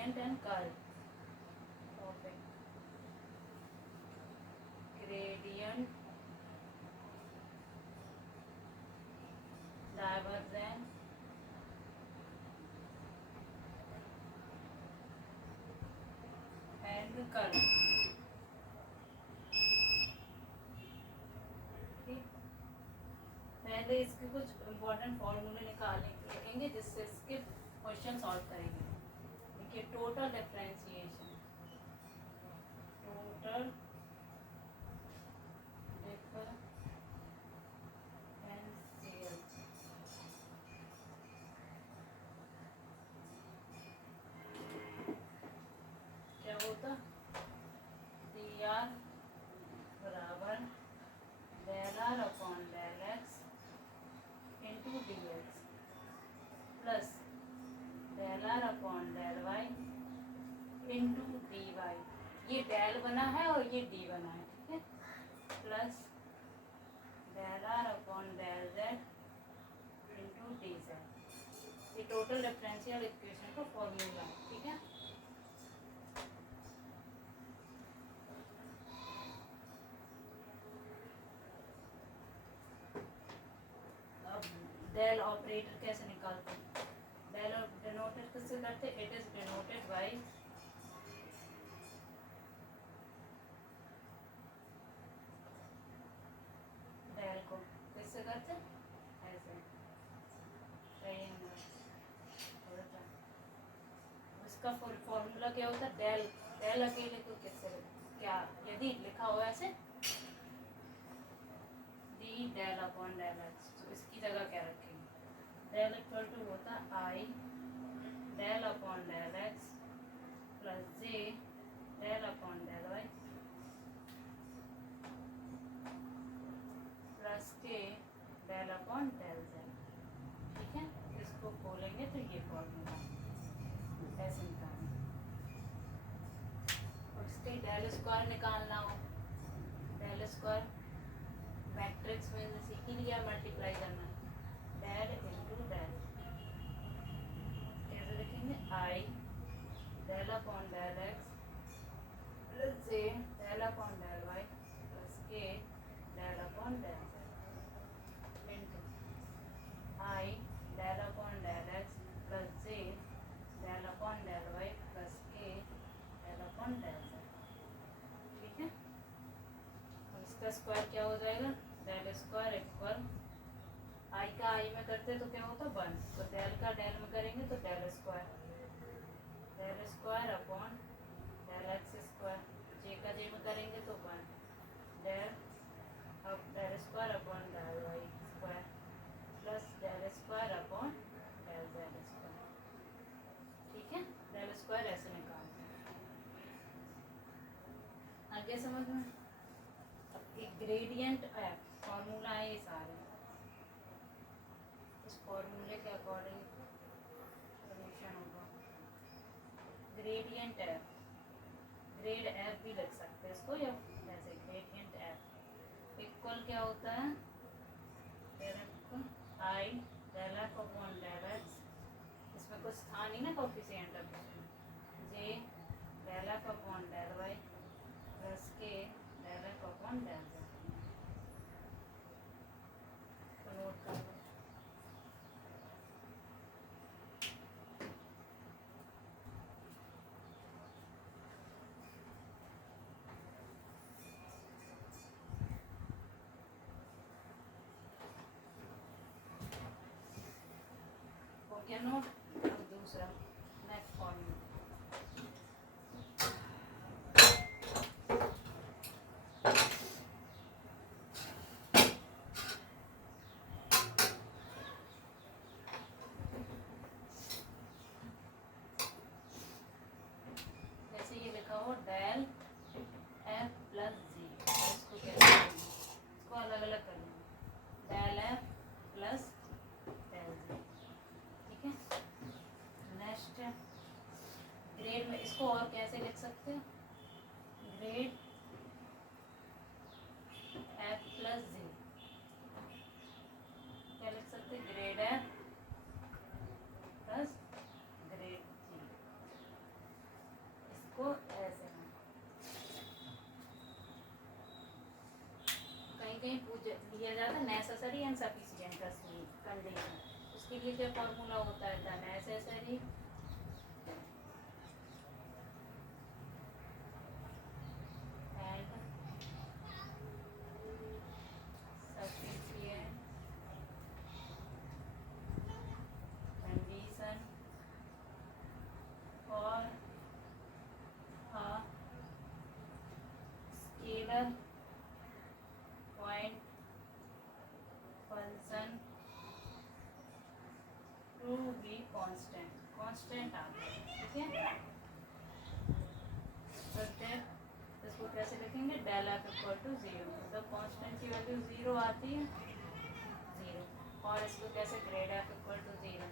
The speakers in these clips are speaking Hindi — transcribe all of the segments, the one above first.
gradient and curl of a gradient divergence and curl. ठीक, पहले इसके कुछ इम्पोर्टेंट फॉर्मूले लिखेंगे जिससे इसके क्वेश्चन सॉल्व करेंगे. देखिए, टोटल डिफरेंशिएशन, टोटल डिफरेंशियल क्या होता, डी आर बराबर del r upon del x into d x plus del r upon del y into d y. ये डेल बना है और ये डी बना है, ठीक है, plus del r upon del Z into d z. ये टोटल डिफरेंशियल इक्वेशन का फॉर्मूला है, ठीक है. अब डेल ऑपरेटर कैसे निकालते हैं? डेल डिनोटेड किससे करते हैं? It is denoted by del को किससे करते हैं? ऐसे ट्रायंगल. इसका फॉर्मूला क्या होता है? डेल. डेल अकेले को किससे, क्या यदि लिखा हो ऐसे D del upon del X, तो इसकी जगह क्या रखेंगे? डेल इक्वल टू होता I del upon del X plus J del upon del Y plus K del upon del Z. ठीक है, इसको खोलेंगे तो ये फॉर्मूला ऐसे निकालेंगे. और इसके डेल स्क्वायर निकालना हो, डेल स्क्वायर मैट्रिक्स में सीख ही लिया, मल्टीप्लाई करना है. डेल इंटू डेल कैसे लिखेंगे? I del upon del X plus J del upon del Y plus K del upon del Z into I del upon del X plus J del upon del Y plus K del upon del Z. ठीक है, और इसका स्क्वायर क्या हो जाएगा? डेल स्क्वायर इक्वल आई का आई में करते तो क्या होता? 1. तो डेल का डेल में करेंगे तो del square upon del x square. J का जे में करेंगे तो 1 del square upon del Y square plus del square upon del Z square. ठीक है, डेल स्क्वायर ऐसे निकालते हैं. आगे समझ में? अब एक ग्रेडियंट फॉर्मूला है ये सारे, इस फॉर्मूले के अकॉर्डिंग सोल्यूशन होगा. ग्रेडियंट एफ, ग्रेड एफ भी लिख सकते हैं इसको, या ऐसे ग्रेडियंट एफ इक्वल क्या होता है? I del F upon del X, इसमें कुछ था नहीं ना कोफिशिएंट, अब J del F upon del Y plus K del F upon del Z. तो नोट कर लो. क्या नोट? अब दूसरा नेक्स्ट फॉर्मूला. जैसे ये लिखा हो डेल एफ प्लस जी, इसको कैसे करेंगे? इसको अलग अलग कर लेंगे. डेल एफ प्लस डेल जी. ठीक है, नेक्स्ट ग्रेड में इसको और कैसे लिख सकते हैं? ग्रेड एफ प्लस जी क्या लिख सकते हैं? ग्रेड एफ प्लस ग्रेड जी. लिया जाता है नेसेसरी एंड सफिशिएंट कंडीशन। उसके लिए क्या फॉर्मूला होता है, the necessary and sufficient condition for a scalar point function to be constant आता है, ठीक है। इसको कैसे लिखेंगे, डेल एफ इक्वल टू 0, मतलब कांस्टेंट की वैल्यू 0 आती है 0, और इसको कैसे grad f equal to 0,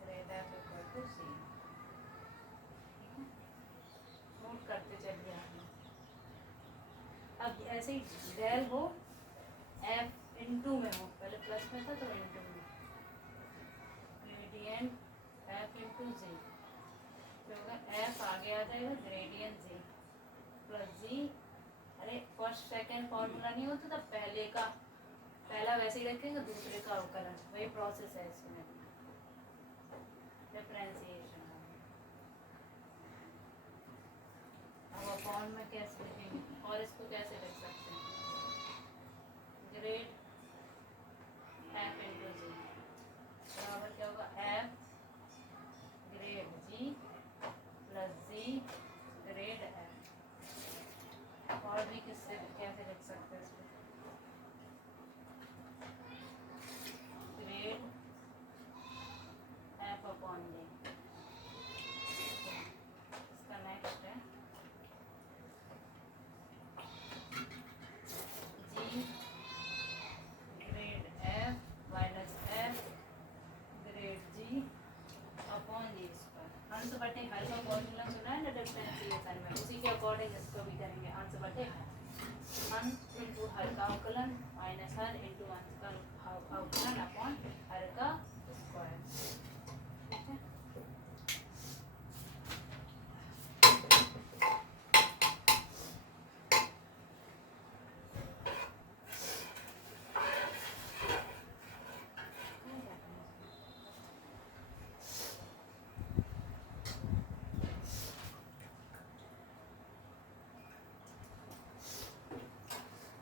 grad f equal to 0, ठीक है। नोट करते चलिए आप। अब ऐसे ही डेल हो एफ इनटू में हो, पहले प्लस में था तो इनटू में, ग्रेडियंट एफ इनटू जी, तो होगा एफ आगे आ जाएगा ग्रेडियंट जी प्लस जी। अरे फर्स्ट सेकंड फॉर्मूला नहीं होता था पहले का, पहला वैसे ही रखेंगे, दूसरे का अवकलन, वही प्रोसेस है इसमें, डिफरेंशिएशन। अब अपॉन में कैसे लिखेंगे, और इसको कैसे लिख सकते हैं, ग्रेड एफ इंटू जी बराबर क्या होगा, एफ ग्रेड जी प्लस जी ग्रेड एफ। और भी किससे कैसे लिख सकते हैं इसको, ग्रेड एफ अपॉन जी। इसका नेक्स्ट है G grad F minus F grad G upon G square. अंश बटे हर का फॉर्मूला सुना है ना डिफरेंशिएशन में, उसी के अकॉर्डिंग इसको भी करेंगे, अंश बटे हर, अंश इंटू हर का अवकलन माइनस हर इंटू अंश का अवकलन अपॉन हर का स्क्वायर, ठीक है।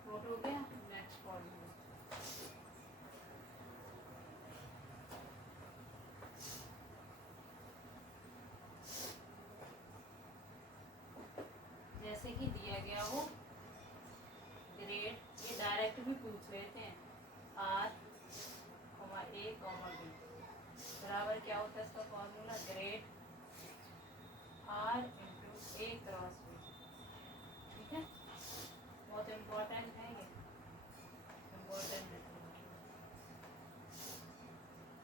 नोट हो गया, नेक्स्ट फॉर्मूला, जैसे कि दिया गया हो ग्रेड, ये डायरेक्ट भी पूछ लेते हैं, आर ए बी बराबर क्या होता है इसका formula, grad r into a cross b, ठीक है। बहुत इम्पोर्टेंट है ये, इम्पोर्टेंट है।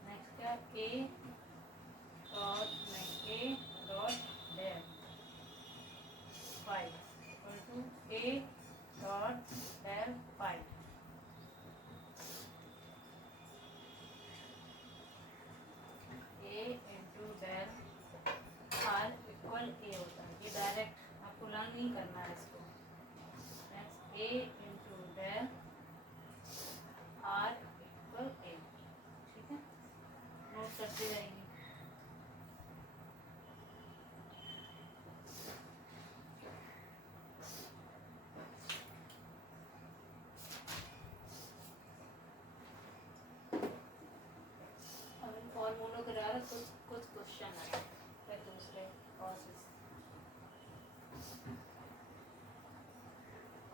नेक्स्ट क्या, A dot del five equal to A dot del five, A into del R equal A होता है, ये डायरेक्ट आपको लर्न नहीं करना है इसको। Next A into del R equal A, ठीक है, नोट करते जाएंगे। फॉर्मूलों के द्वारा कुछ कुछ क्वेश्चन आए, फिर दूसरे process.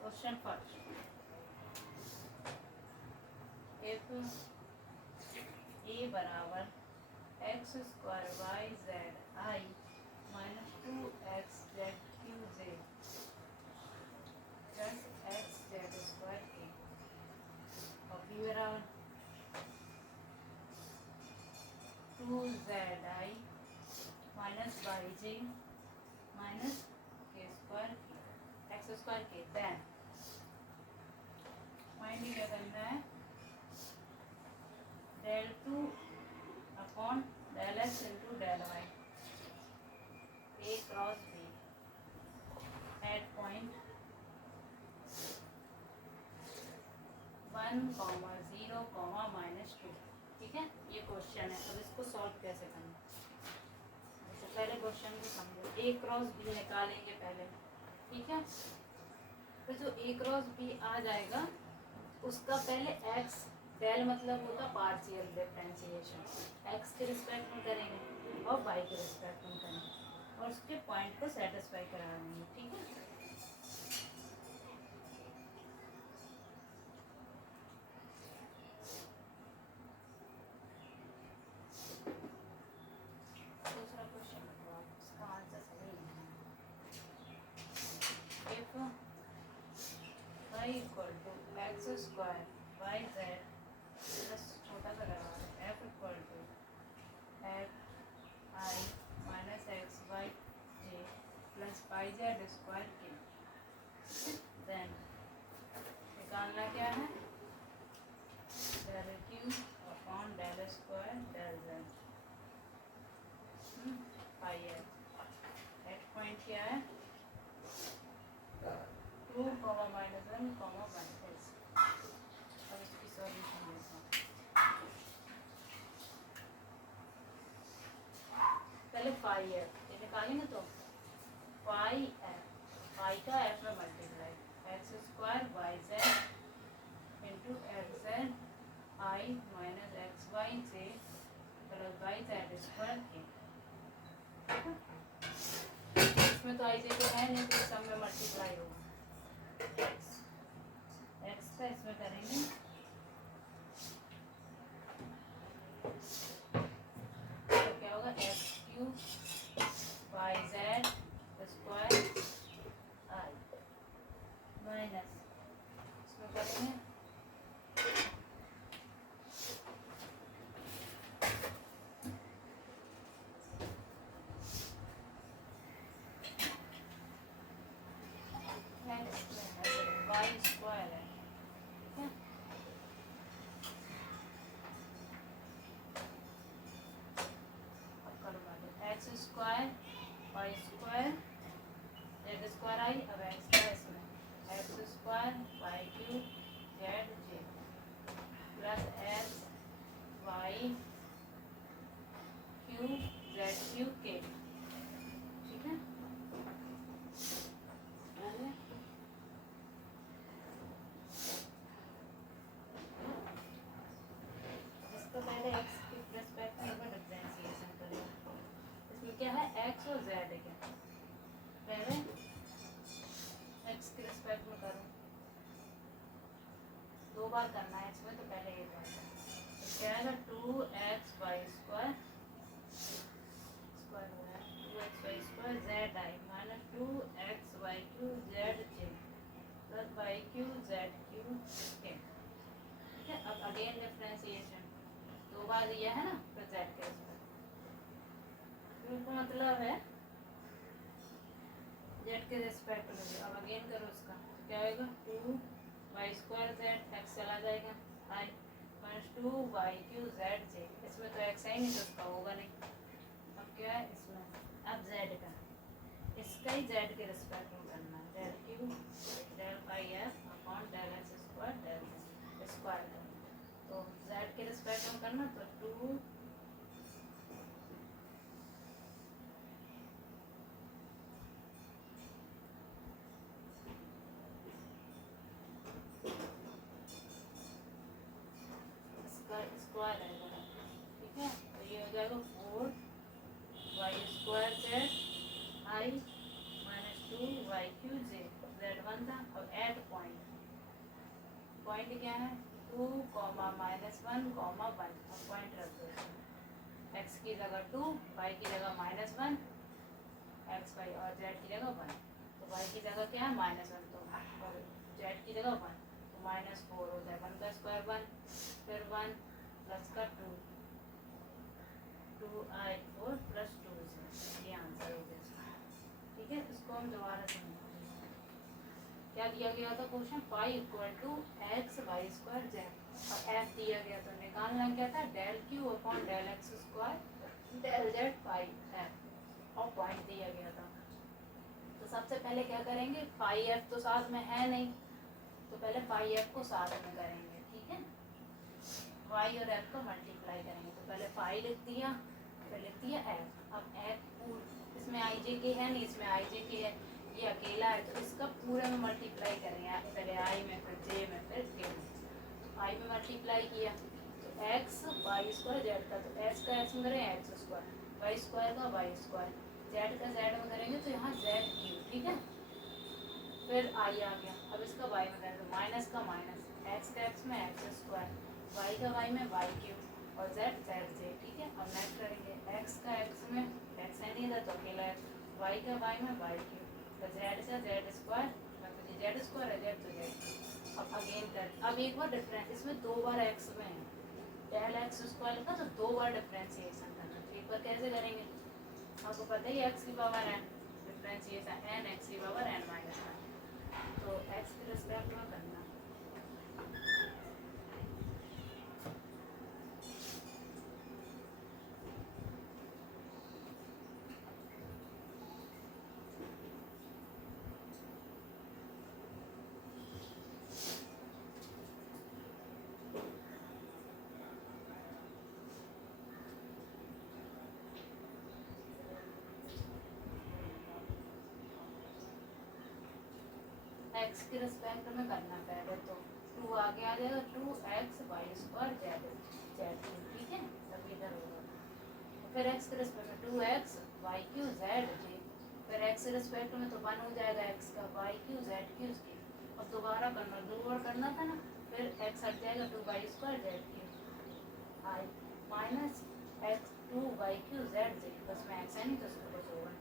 Question first, if A बराबर X square Y Z I minus 2x Z Q Z plus X Z square A, और बी बराबर 2zi minus Y J minus K square X square K, then find क्या करना है, del two upon del x into del Y A cross B at point 0, -2। ठीक है, ये क्वेश्चन है। अब इसको सॉल्व कैसे करना, इससे पहले क्वेश्चन को समझो। A क्रॉस B निकालेंगे पहले, ठीक है। तो जो A क्रॉस B आ जाएगा उसका पहले x, डेल मतलब होता पार्शियल डिफरेंशिएशन, x के रिस्पेक्ट में करेंगे और y के रिस्पेक्ट में करेंगे और उसके पॉइंट को सेटिस्फाई करा देंगे, ठीक है। दूसरा क्वेश्चन बताओ, इसका आंसर सही है। If y equal to X square Y Z plus छोटा सा लगा f equal to F I minus x Y J plus Y Z square K, then निकालना क्या है, del Q upon del square del Z pi at point क्या है 2, -1, -1। अब इसकी सॉल्यूशन देखो। पहले फाई एफ ये निकालेंगे तो फाई एफ, फाई का एफ में multiply, x square Y z into x z आई माइनस एक्स वाई जे प्लस वाई जेड स्क्वायर के। इसमें तो आई जे तो है नहीं, तो सब में मल्टीप्लाई होगा। एक्स का इसमें करेंगे तो क्या होगा, X cube Y Z square I minus इसमें करेंगे वाई स्क्वायर है, ठीक है। अब करूँगा तो X square Y square Z square I, अब एक्स का इसमें X square Y cube Z J plus X Y cube Z cube के, ठीक है। इसको पहले x के रिस्पेक्ट में डिफरेंशिएशन करें। इसमें क्या है, x और z है क्या, पहले x के रिस्पेक्ट में करूँ, 2 बार करना है इसमें, तो पहले ये बार तो क्या है 2x वाई स्क्वायर स्क्वायर हो रहा है 2x वाई स्क्वायर जेड आई minus 2x y cube Z J plus y cube Z cube के, ठीक है। अब अगेन डिफरेंशिएशन 2 बार दिया है ना, तो जेड के रिस्पेक्ट का मतलब है जेड के रिस्पेक्ट में। अब अगेन करो उसका, तो क्या होगा 2 वाई स्क्वायर जेड, एक्स चला जाएगा आई माइनस 2 वाई क्यू जेड जे, इसमें तो एक्स है नहीं तो उसका होगा नहीं। अब क्या है इसमें, अब जेड का, इसका ही जेड के रिस्पेक्ट में करना है, del Q del pi F upon del x square del square करना, तो जेड के रिस्पेक्ट में करना तो 2 स्क्वायर आएगा, ठीक है। तो ये हो जाएगा 4 वाई स्क्वायर जेड आई minus 2 y cube j z one था। अब एट पॉइंट, पॉइंट क्या है 2, -1, -1, अब पॉइंट रख दो, एक्स की जगह 2, वाई की जगह -1, एक्स वाई और जेड की जगह 1, तो वाई की जगह क्या है -1, तो और जेड की जगह 1, तो -4 हो जाए 1 का स्क्वायर 1, फिर 1 प्लस का 2 2i 4 प्लस 2 ये आंसर हो गया इसका, ठीक है। इसको हम दोबारा समझेंगे। क्या दिया गया था question, pi equal to x Y square Z और एफ दिया गया, तो निकालना क्या था, del Q upon del x square del Z pi F और पॉइंट दिया गया था। तो सबसे पहले क्या करेंगे, पाई एफ तो साथ में है नहीं, तो पहले पाई एफ को साथ में करेंगे, ठीक वाई और एफ का मल्टीप्लाई करेंगे। तो पहले फाई लिख दिया, फिर लिख दिया एफ। अब एफ इसमें आई जे के है नहीं, इसमें आई जे के है, ये अकेला है, तो इसका पूरे में मल्टीप्लाई करेंगे। पहले आई में, फिर जे में, फिर के में। तो आई में मल्टीप्लाई किया तो एक्स वाई स्क्वायर जेड का, तो एक्स का एक्स में करें एक्स स्क्वायर, वाई स्क्वायर का वाई स्क्वायर, जेड का जेड में करेंगे तो यहाँ जेड क्यू, ठीक है। फिर आई आ गया, अब इसका वाई में करेंगे तो माइनस का माइनस, एक्स का एक्स में एक्स स्क्वायर, वाई का वाई में वाई क्यूब और जेड जेड जे, ठीक है। अब नेक्स्ट करेंगे एक्स का एक्स में, एक्स है नहीं था तो अकेला है, वाई का वाई में वाई क्यूब, तो जेड का जेड स्क्वायर, मतलब ये जेड स्क्वायर है, जेड तो जेड। अब अगेन कर, अब एक बार डिफरेंस, इसमें दो बार एक्स में है, डेल एक्स स्क्वायर लिखा तो दो बार डिफरेंशिएशन करना, तो एक बार कैसे करेंगे, आपको पता ही एक्स की पावर है, डिफरेंशिएशन एन एक्स की पावर एन माइनस वन, तो एक्स के रिस्पेक्ट में करना। एक्स के रिस्पेक्ट में करना पहले, तो टू आगे आ जाएगा, two x Y square z z, ठीक है, तब इधर होगा। फिर एक्स के रिस्पेक्ट में two x Y Q Z J, फिर एक्स के रिस्पेक्ट में तो वन हो जाएगा एक्स का, वाई क्यू जेड क्यू के। अब दोबारा करना, दो बार करना था ना, फिर एक्स हट जाएगा, two Y square Z Q I minus X two Y Q Z J, बस में एक्स है नहीं तो उसको कुछ होगा।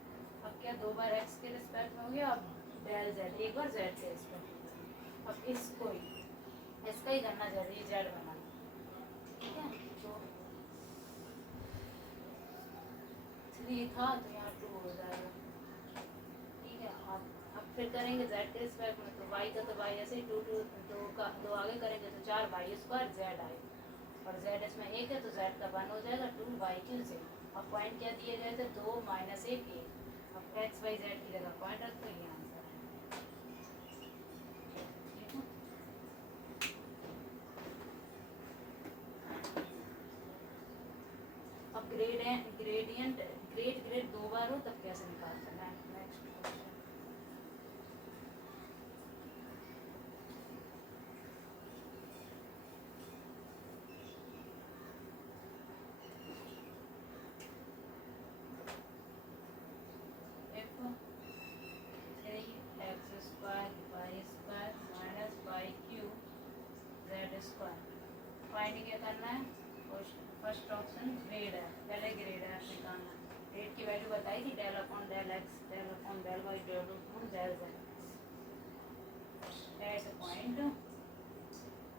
अब क्या दो बार एक्स के रिस्पेक्ट में हो गया, अब डेल जेड, एक बार जेड के इस पर। अब इसको ही, इसका ही करना जरूरी, जेड बनाना, ठीक है। तो थ्री था तो यहाँ टू हो जाएगा, ठीक है। अब फिर करेंगे जेड के रिस्पेक्ट में, तो वाई का तो वाई ऐसे ही टू टू दो का दो आगे करेंगे तो चार वाई स्क्वायर जेड आई, और जेड इसमें एक है तो जेड का वन हो जाएगा, टू वाई क्यू से। अब पॉइंट क्या दिए गए थे, दो माइनस एक एक, अब एक्स वाई जेड की जगह पॉइंट रख तो ये आंसर है, ठीक है। अब ग्रेडियंट ग्रेड दो बार हो तब कैसे निकालते हैं, next question. If 3x square y square minus y cube z square, find क्या करना है, फर्स्ट ऑप्शन ग्रेड है, पहले ग्रेड है निकालना है। ग्रेड की वैल्यू बताई थी, del upon del x, del upon del y, del upon del z at point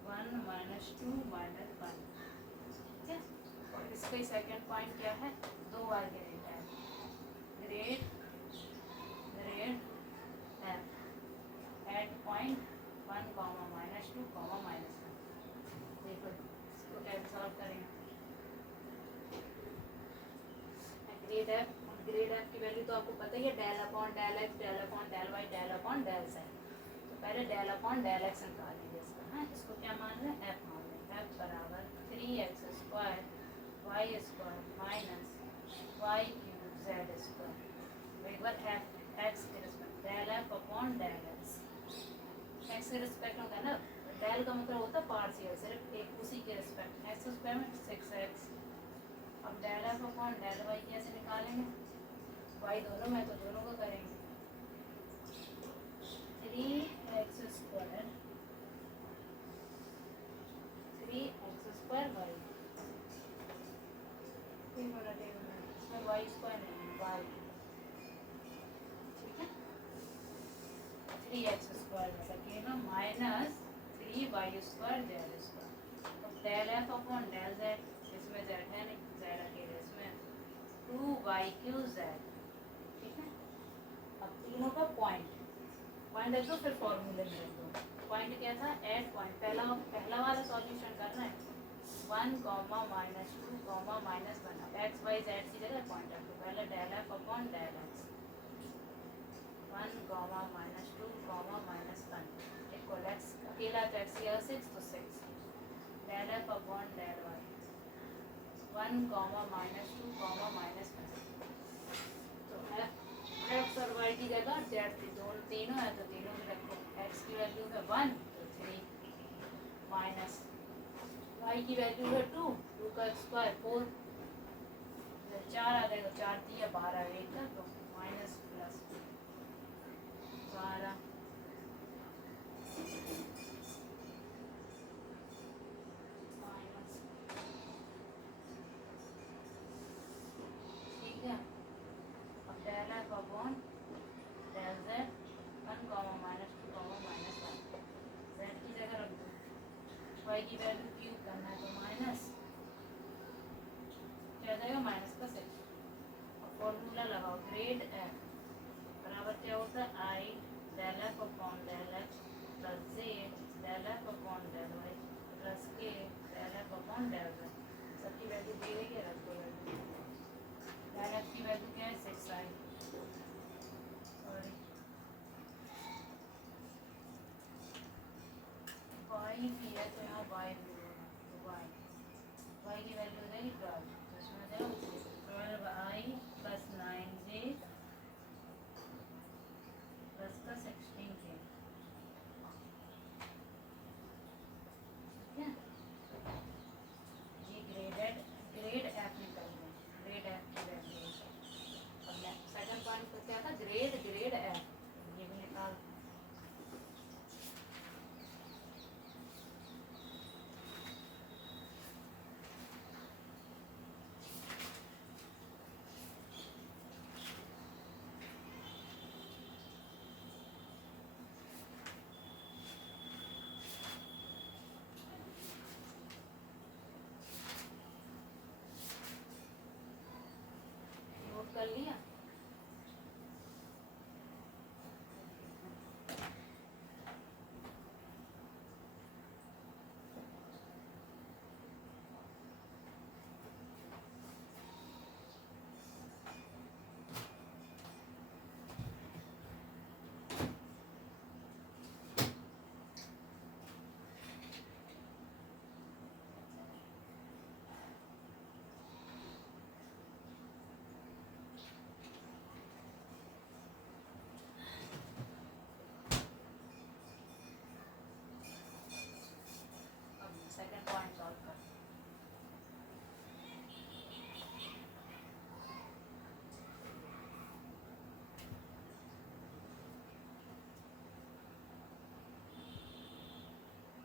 1 minus 2 minus 1, ठीक है। और इसका ही सेकेंड पॉइंट क्या है, दो बार ग्रेड है, grad grad f at point 1 comma minus 2 comma minus 1। देखो इसको कैसे सॉल्व करेंगे, ग्रेड एफ की वैल्यू तो आपको पता ही है, del upon del x, del upon del y, del upon del Z. तो पहले डेल अपॉन डेल एक्स निकाल लीजिए इसका, हाँ इसको क्या मान रहे हैं, एफ मान रहे हैं, एफ बराबर 3x square Y square minus y cube z square. एक बार एफ एक्स के respect, del F upon del x, x के रिस्पेक्ट में ना, डेल का मतलब होता है पार्शियल, सिर्फ एक उसी के रिस्पेक्ट, एक्स स्क्वायर में 6x। अब del F upon del y कैसे निकालेंगे, वाई दोनों में तो दोनों को करेंगे, 3x square 3x square Y, इसमें वाई स्क्वायर नहीं है, वाई, ठीक है। 3x स्क्वायर लगेगा minus 3y square Z square, तो del F upon del Z, इसमें जेड है नहीं, जेड अकेले, इसमें 2y क्यू जेड, ठीक है। अब तीनों का पॉइंट रख दो, फिर फॉर्मूले में रख दो। पॉइंट क्या था, एट पॉइंट, पहला वाला सॉल्यूशन करना है, 1 कॉमा माइनस 2 कॉमा माइनस 1। अब एक्स वाई जेड की जगह पॉइंट रख दो, पहले del F upon del x, 1 comma minus 2 comma minus 1 equal x, अकेला तो एक्स की जगह 6 तो 6, del F upon del y 1 comma minus 2 comma minus 1। तो एक्स और वाई की जगह जेड थी, दोनों तीनों है तो तीनों में रखो। एक्स की वैल्यू है 1 तो 3 माइनस वाई की वैल्यू है 2, 2 का स्क्वायर 4, 4 आ जाएगा, 4 दिया 12 एक का तो माइनस प्लस 12 माइनस, ठीक है। अब del F upon del z 1 comma minus 2 comma minus 1, z की जगह रख दो, वाई की वैल्यू क्यूब करना है तो माइनस क्या जाएगा माइनस का 6। और फॉर्मूला लगाओ ग्रेड एफ बराबर क्या होता है I del F upon del X plus J del F upon del Y plus K del F upon del Z. सबकी वैल्यू दी गई है, रख दो वैल्यू। डेल एफ की वैल्यू क्या है 6 आई, सॉरी वाई भी है तो यहाँ वाई भी होगा, तो वाई की वैल्यू हो जाएगी 12, तो इसमें हो जाएगा 12 आई प्लस 9 जे प्लस का 16 के, ठीक है। ये ग्रेड एफ निकल गया, ग्रेड एफ की वैल्यू। अब सेकंड पॉइंट तो क्या था ग्रेड एफ, ये भी निकाल। नोट कर लिया। अब सेकंड पॉइंट सॉल्व कर।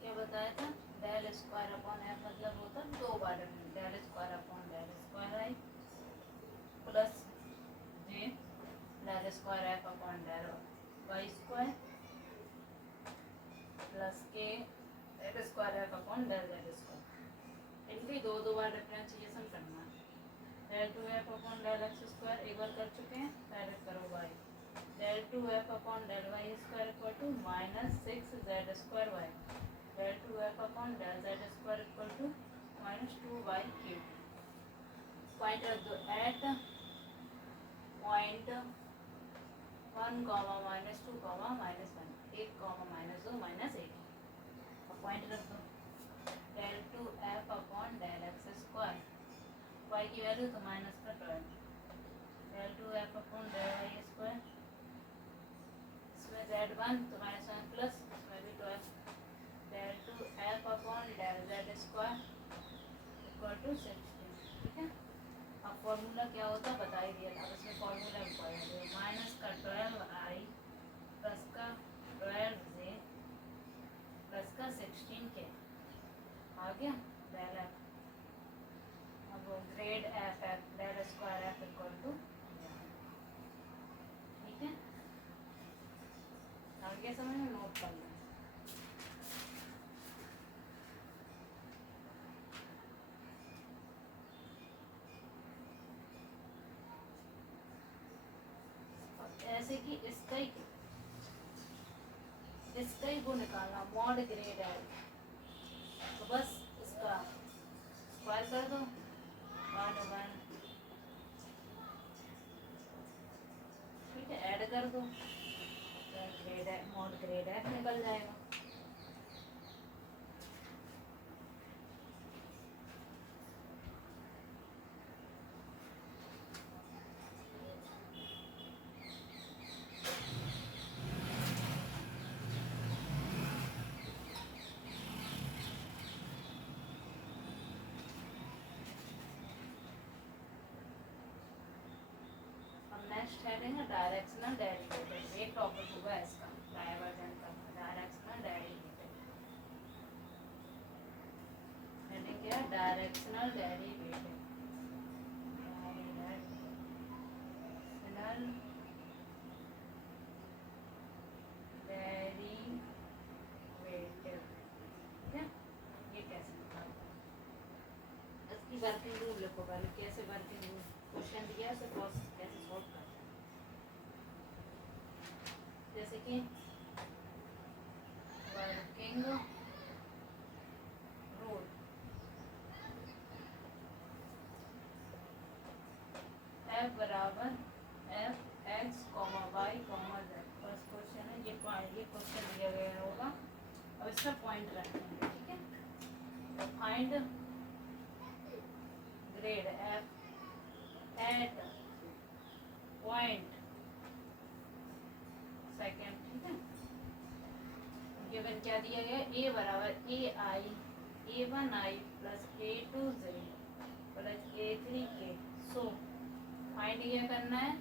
क्या बताया था डेल स्क्वायर अपॉन एफ मतलब होता है 2 बार del square upon del square I plus J del square F upon del Y square plus K del square F upon del Z square. इनकी दो बार डिफरेंशिएशन करना है। Del 2 F upon del x square एक बार कर चुके हैं, डायरेक्ट करो Y del 2 F upon del Y square equal to minus 6 Z square Y del 2 F upon del Z square equal to minus 2 y cube. Point रख दो at point 1 comma minus 2 comma minus 1 1 comma minus 2 minus 1। Point रख दो del 2 F upon del x square, y की वैल्यू तो माइनस का 12 del 2 F upon del Y square, इसमें जेड 1 तो माइनस 1 प्लस इसमें भी 12 del 2 F upon del Z square equal to 16, ठीक है। अब फॉर्मूला क्या होता है बता ही दिया था, अब इसमें फॉर्मूला इम्पोर्टेंट है माइनस का 12 आई प्लस का 12 जे प्लस का 16 के आ गया डेल एफ। अब grad f f del square f equal to, ठीक है। आगे समझ में नोट कर लें। ऐसे कि इसका ही वो निकालना मॉड ग्रेड है, तो बस इसका स्क्वायर कर दो 1 1, ठीक है, ऐड कर दो ग्रेड मॉड ग्रेड एफ निकल जाएगा। नेक्स्ट हेडिंग है डायरेक्शनल डेरिवेटिव, एक टॉपिक होगा इसका डाइवर्जेंट का, डायरेक्शनल डेरिवेटिव। हेडिंग क्या है? डायरेक्शनल डेरिवेटिव, डायरेक्शनल डेरिवेटिव, ठीक है। ये कैसे निकालते हैं, इसकी वर्किंग रूल लिखो पहले, कैसे वर्किंग रूल, क्वेश्चन दिया है तो प्रोसेस कैसे सॉल्व करते हैं। जैसे कि वर्किंग रूल, एफ बराबर f x comma y comma z, first question है ये क्वेश्चन दिया गया होगा। अब इसका पॉइंट रखेंगे, ठीक है। तो find grad f at point second, ठीक है। गिवन क्या दिया गया, ए बराबर a i A1i plus A2j plus A3k। So find ये करना है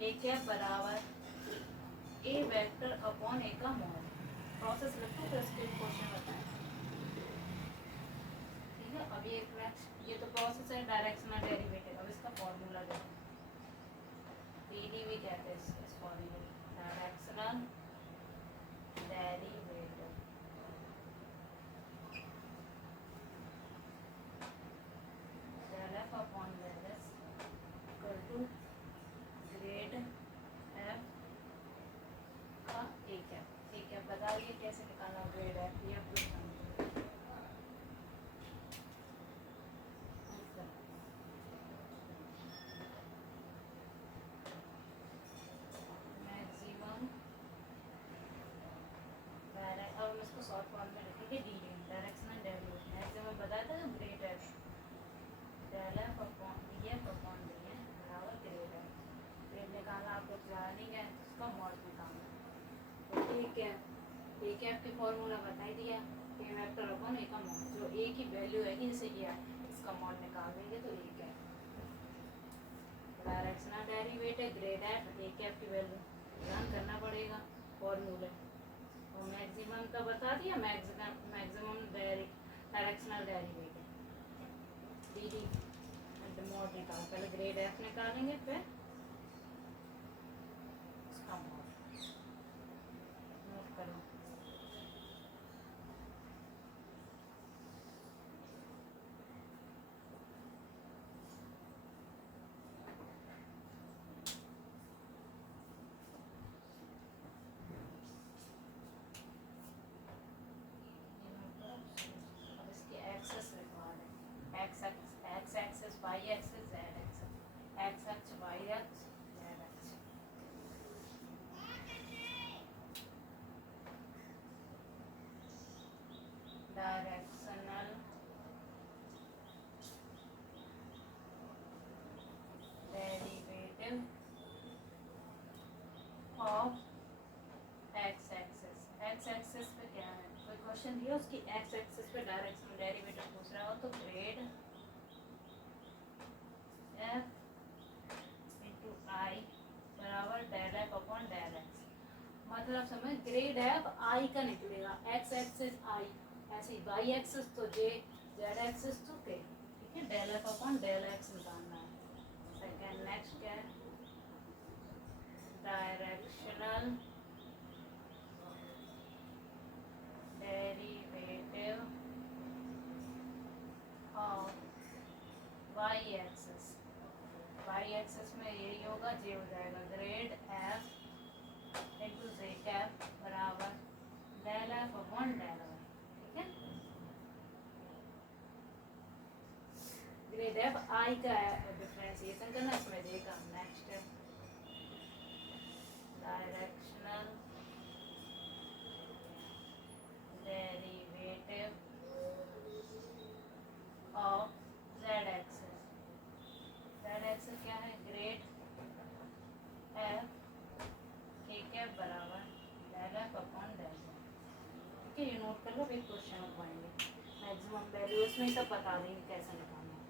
ए कैप बराबर ए वेक्टर अपॉन ए का मॉड। प्रोसेस लिखो फिर उसके क्वेश्चन बताएं, ठीक है। अब ये नेक्स्ट, ये तो प्रोसेस है डायरेक्शनल डेरिवेटिव। अब इसका फॉर्मूला देखो, डीडीवी कहते हैं इस फॉर्मूले, directional derivative del f upon del s equal to grade f का a कैप। a कैप बता दिए कैसे निकालना ग्रेड f, ये आप लोग समझो। मैक्सिमम डायरेक्ट, अब हम इसको शॉर्ट फॉर्म में लिखेंगे D D, directional derivative. Maximum बताया था grade f del f upon df upon dn बराबर ग्रेड f। ग्रेड निकालना आप लोग जान ही गए, उसका मॉड निकालना। तो ए कैप की फॉर्मूला बता ही दिया, ए वेक्टर अपॉन ए का मॉड, जो ए की वैल्यू है जैसे ये इसका मॉड निकाल देंगे तो A cap. Directional derivative grad F A cap की वैल्यू ध्यान करना पड़ेगा फॉर्मूले। और मैक्सिमम का बता दिया, maximum directional derivative D D mod निकाल, पहले ग्रेड एफ निकालेंगे फिर उसका मॉड। नोट करो, अब इसकी एक्सेस रिक्वायर्ड है, x axis y axis z axis, x अक्ष वाई अक्ष जेड अक्ष। Directional derivative of x axis, x axis पे क्या है, कोई क्वेश्चन दिया उसकी एक्स एक्सेस पे डायरेक्शनल डेरिवेटिव पूछ रहा हो तो ग्रेड एफ इंटू आई बराबर del F upon del x. मतलब समझ, ग्रेड एफ आई का निकलेगा, एक्स एक्सिस आई, ऐसे वाई एक्सिस तो जे, जेड एक्सिस तो के, ठीक है। Del F upon del x निकालना है। सेकेंड नेक्स्ट क्या है, directional derivative of y axis, y axis में यही होगा, जे हो जाएगा grad F into j cap बराबर del F upon del y, ठीक है। ग्रेड एफ आई का डिफरेंशिएशन करना, इसमें जे का। नेक्स्ट है directional derivative of Z axis, Z axis क्या है, ग्रेड एफ के कैप बराबर डेल एफ अपॉन डेल, ठीक है। ये नोट कर लो, फिर क्वेश्चन हो पाएंगे। मैक्सिमम वैल्यू इसमें ही सब बता देंगे कैसे निकालना है।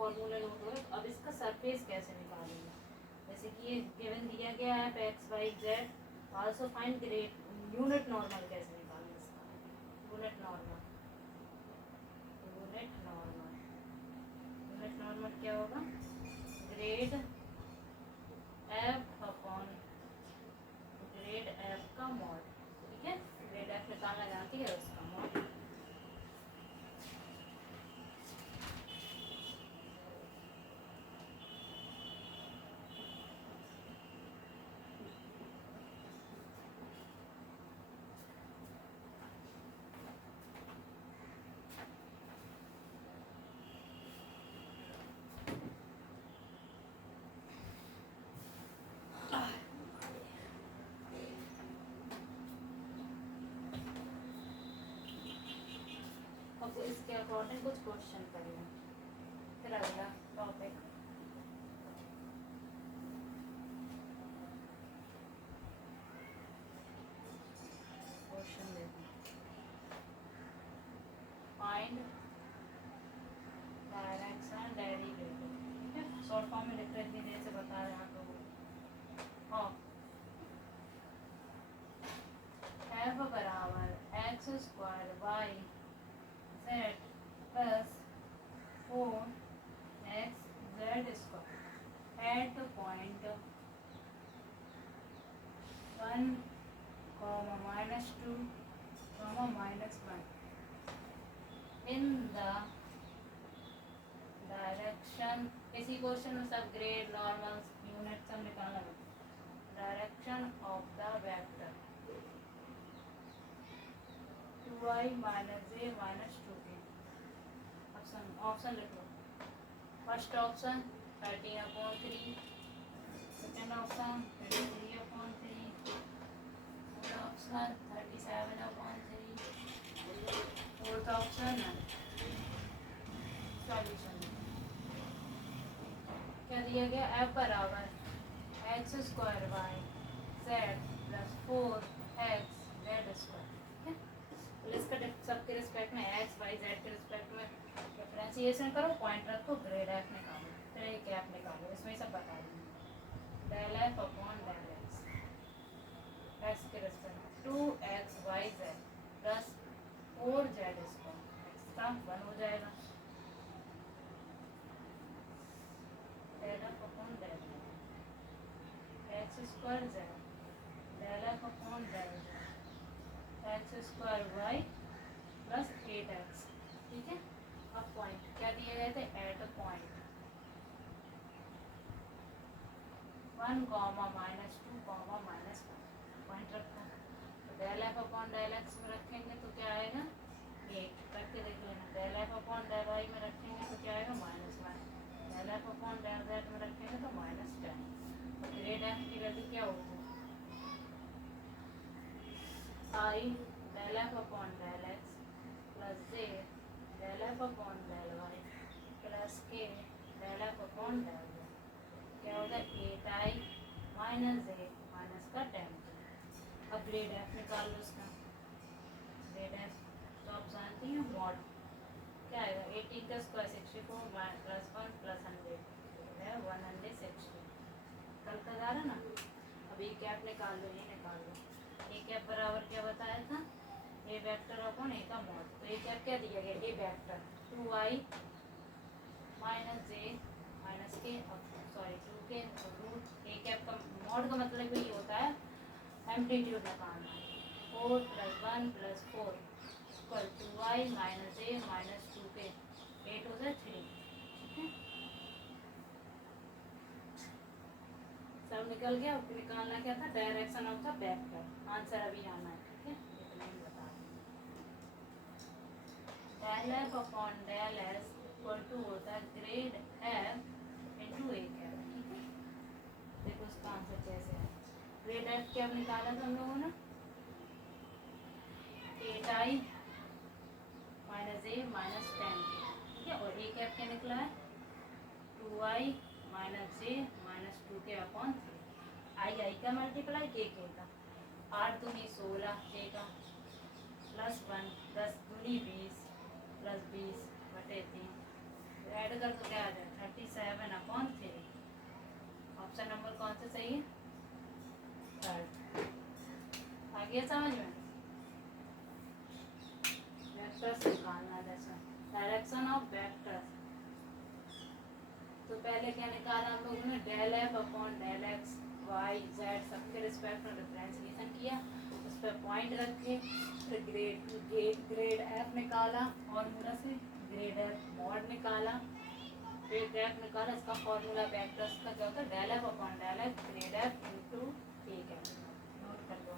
फॉर्मूला नोट हो रहा है। अब इसका सरफेस कैसे निकालेंगे, जैसे कि ये गिवन दिया गया है x y z, also find grad unit normal कैसे निकालें इसका, unit normal, unit normal, unit normal क्या होगा, grad f upon grad f का मॉड, ठीक है, ग्रेड एफ निकालना जानती है उसका मॉड। अब इसके अकॉर्डिंग कुछ क्वेश्चन करेंगे। फिर अगला टॉपिक क्वेश्चन देखो, फाइंड डायरेक्शन डेरिवेटिव, ठीक है, शॉर्ट फॉर्म में लिख रहे थे जैसे बता रहे हैं आप लोगों को। हाँ, एफ बराबर X square Y Z plus 4 X Z square at point 1, -2, -1 in the direction, इसी क्वेश्चन में सब ग्रेड नॉर्मल यूनिट सब निकालना है, direction of the vector 2i - j - 2k। Option लिख लो, first option 13/3, second option 33/3, third option 37/3, fourth option solution. क्या दिया गया, एफ बराबर X square Y Z plus 4 X Z square, ठीक है। इसका सबके रिस्पेक्ट में एक्स वाई जेड के रिस्पेक्ट में डिफरेंशिएशन करो, पॉइंट रखो, ग्रेड एफ निकालो, फिर एक एफ निकालो, इसमें सब बता देंगे। Del F upon del x, x के रिस्पेक्ट में 2x y z plus 4z square, x का 1 हो जाएगा, del F upon del x square z, del F upon del x square y plus 8x, ठीक है। अब पॉइंट क्या दिए गए थे, एट पॉइंट 1, -2, -1 पॉइंट रखो, तो del F upon del x में रखेंगे तो क्या आएगा 8, रख के देख लेना। Del F upon del y में रखेंगे तो क्या आएगा -1, del F upon del z में रखेंगे तो -10। तो ग्रेड एफ की वैल्यू क्या होगी, I del F upon del X plus J del F upon del Y plus K del F upon del Z, क्या होगा 8i - j का 10। अब ग्रेड एफ निकाल लो इसका, ग्रेड एफ तो आप जानती हैं मॉड क्या आएगा, 18 का स्क्वायर 64 प्लस 1 प्लस 100 है 160, कल का जा रहा ना। अब ए कैप निकाल लो, ये निकाल लो, ए कैप बराबर क्या बताया था, ए वेक्टर अपॉन ए का मॉड, तो ए कैप क्या दिया गया, ए वेक्टर 2i - j के सॉरी 2 के रूट, ए कैप का मॉड का मतलब ये होता है एम्पलीट्यूड निकालना, 4 + 1 + 4 इक्वल 2i - j - 2k, 8 हो जाए 3, ठीक है, सब निकल गया। अब निकालना क्या था, direction of the vector, answer अभी आना है, ठीक है, इतना ही बता दें। Del F upon del s equal to होता है grad F into a cap, ठीक है। देखो उसका आंसर कैसे है, ग्रेड एफ क्या निकाला था हम लोगों ने, 8i - j - 10, ठीक है, और ए कैप क्या निकला है 2i - j - 2k अपॉन 3, आई का मल्टीप्लाई के का, 8 दूनी 16 के का प्लस 1 10 दूनी 20 प्लस 20/3 ऐड कर तो क्या आ जाए 37/3। ऑप्शन नंबर कौन सा सही है? थर्ड। आ गया समझ में? वेक्टर्स निकालना जैसा डायरेक्शन ऑफ वेक्टर्स। तो पहले क्या निकाला हम लोगों ने? Del F upon del x y z सबके रिस्पेक्ट में डिफरेंशिएशन किया, उस पर पॉइंट रखे, फिर ग्रेड एफ निकाला फॉर्मूला से, ग्रेड एफ मॉड निकाला, फिर एफ निकाला। इसका फॉर्मूला वेक्टर्स का क्या होता है? Del F upon del X grad F into A capital. Note कर लो।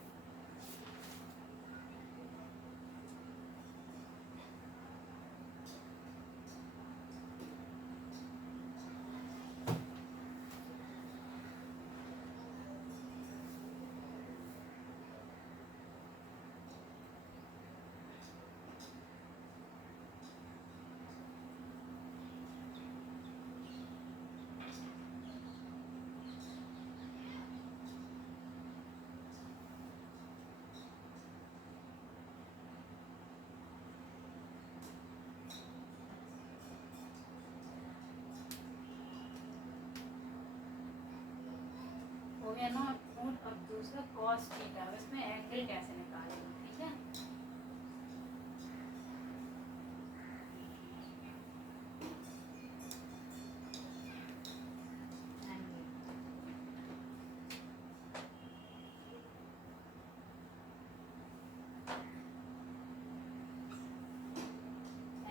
हो गया ना नोट। अब दूसरा कॉस थीटा, इसमें एंगल कैसे निकालेंगे? ठीक है,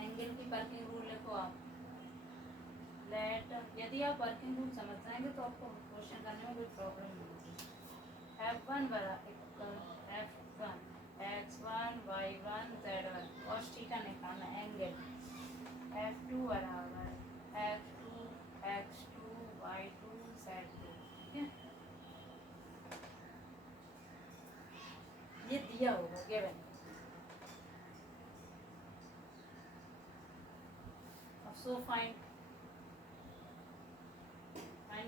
एंगल की वर्किंग रूल लिखो आप। लेट, यदि आप वर्किंग रूल समझ जाएंगे तो आपको क्वेश्चन करने में कोई प्रॉब्लम नहीं होगी। F1 बराबर F1 x1 y1 z1 cos theta निकालना एंगल। F2 बराबर F2 x2 y2 z2। ठीक है, ये दिया होगा गिवन। अब सो फाइंड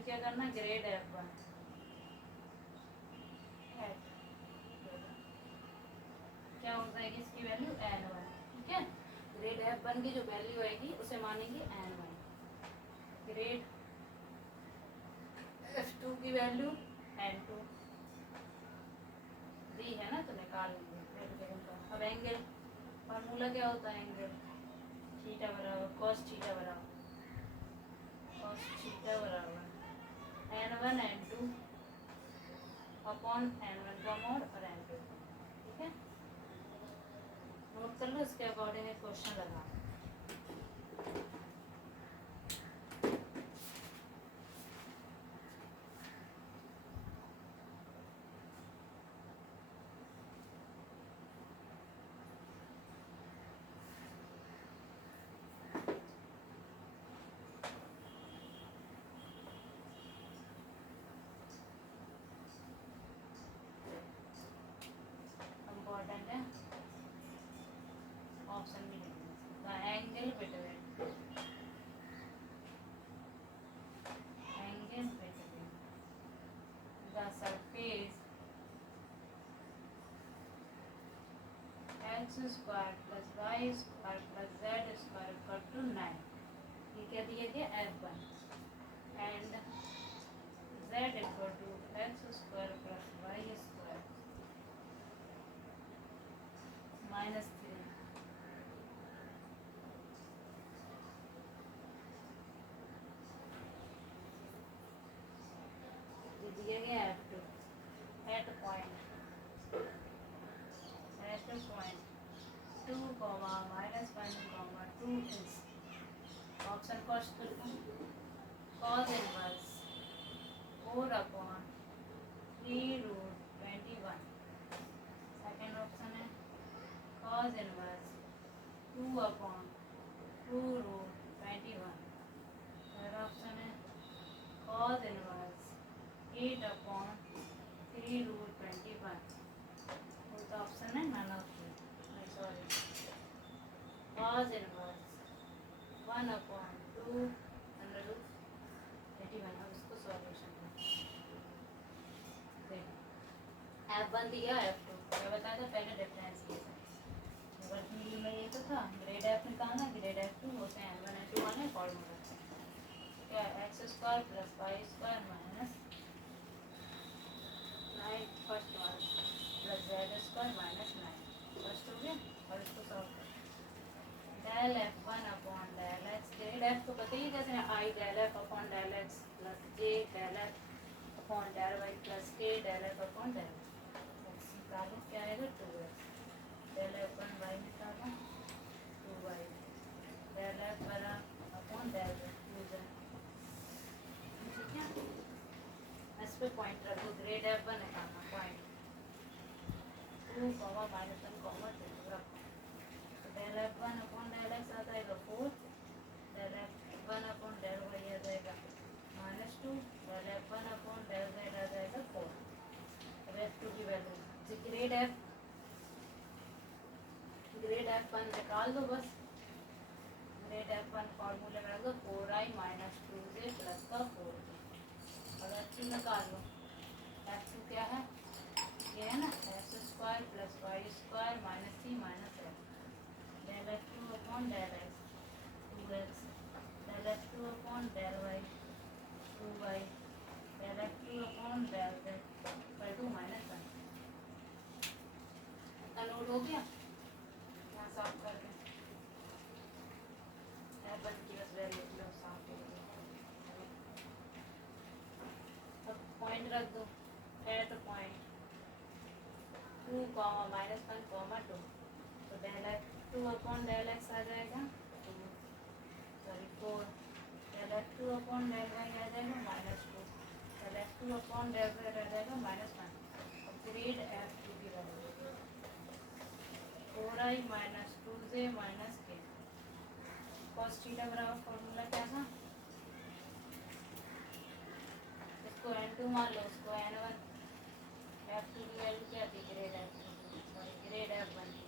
क्या करना? ग्रेड F1 क्या हो जाएगी? इसकी वैल्यू n1। ठीक है, ग्रेड F1 की जो वैल्यू आएगी उसे मानेंगे n1। ग्रेड F2 की वैल्यू n2 दी है ना, तो निकाल लेंगे। अब एंगल फार्मूला क्या होता है? एंगल थीटा बराबर cos थीटा बराबर n1 n2 अपॉन n1 का मोड और n2। ठीक है, नोट कर लो। इसके अकॉर्डिंग एक क्वेश्चन लगा। इम्पोर्टेंट है, ऑप्शन भी the angle between the surface x square plus Y square plus Z square equal to 9। ये क्या दिया गया? F1 and z equal to x square plus Y square -3। दिया गया F2 at point 2, -1, 2 is option first cos inverse 4/3√21। Second option है cos इनवर्स 2/2√21। थर्ड ऑप्शन है cos इनवर्स 8/3√21। फोर्थ ऑप्शन है none of sorry cos inverse 1/2√21। अब इसको सॉल्यूशन F1 दिया F2 क्या बताया था? पहले डिफरेंशिएशन वर्किंग में ये तो था ग्रेड एफ निकालना, ग्रेड एफ टू होते हैं N1 N2 वाले फॉर्मूला क्या X square plus Y square minus 9 first वाला plus Z square minus 9 first हो गया। और इसको सॉल्व कर del F one upon del X, grad F तो बताइए कैसे है, I del F upon del X plus J del F upon del Y plus K del F upon del x निकालो क्या आएगा 2x del F one Y निकालो 2y डेल एफ बरा अपॉन डेल ठीक है। इस पे पॉइंट रखो, ग्रेड एफ वन निकालना पॉइंट 2 माइनस 1 2 रखो del F one upon del X आ जाएगा 4 del F one upon del Y आ जाएगा -2 del F one upon del Z आ जाएगा 4। अब एफ टू की वैल्यू ग्रेड एफ वन निकाल दो बस, ग्रेड एफ वन फॉर्मूले में रख दो 4i माइनस 2j प्लस का 4j। अब एफ टू निकाल लो, एफ टू क्या है ये है ना x square plus Y square minus c minus f del F two upon del x 2x del F two upon del y 2y del F two upon del z by 2 minus 1। Note हो गया, यहाँ साफ कर दें एफ वन की बस वैल्यू लो साफ हो गया। अब पॉइंट रख दो एट पॉइंट 2 माइनस 1 2 तो del F two upon del X आ जाएगा 4 del F two upon del Y आ जाएगा -2 del F two upon del Z आ जाएगा -1। अब ग्रेड एफ टू की value 4i minus 2j minus K cos theta बराबर फॉर्मूला क्या था, इसको n2 मान लो उसको n1 एफ टू की वैल्यू क्या थी grade F sorry grade F one की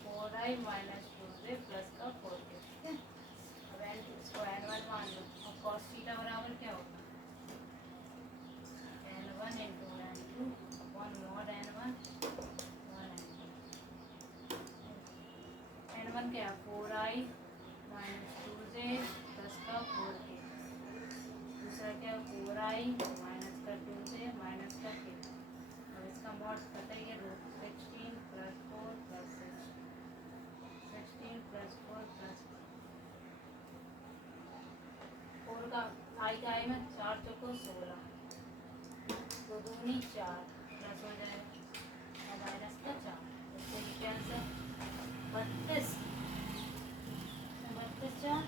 4i माइनस 2j प्लस का 4k ठीक है। अब n2 इसको n1 मान लो और कॉस थीटा बराबर क्या होगा n1 into n2 upon mod n1 n1 क्या 4i माइनस 2j प्लस का 4k, दूसरा क्या 4i माइनस का 2j माइनस का k। अब इसका मॉड पता ही है root 16 plus 4 plus 16 plus 4 plus 4 का आई का आई में 4 चौको 16 दो दूनी 4 प्लस हो जाएगा और माइनस का 4 इससे कैंसर 32 4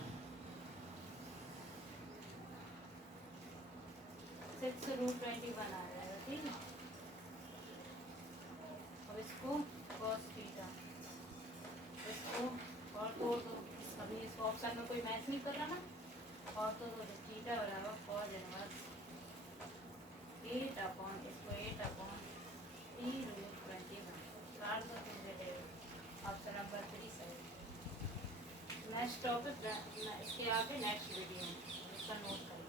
6√21 आ जाएगा ठीक है। अब इसको cos थीटा इसको और तोड़ दो, अभी इसको ऑप्शन में कोई मैच नहीं कर रहा ना, और तो थीटा बराबर cos इनवर्स 8 अपॉन इसको 8 अपॉन 3√21 काट दो ऑप्शन नंबर 3 सही। नेक्स्ट टॉपिक इसके आगे नेक्स्ट वीडियो में इसका नोट करें।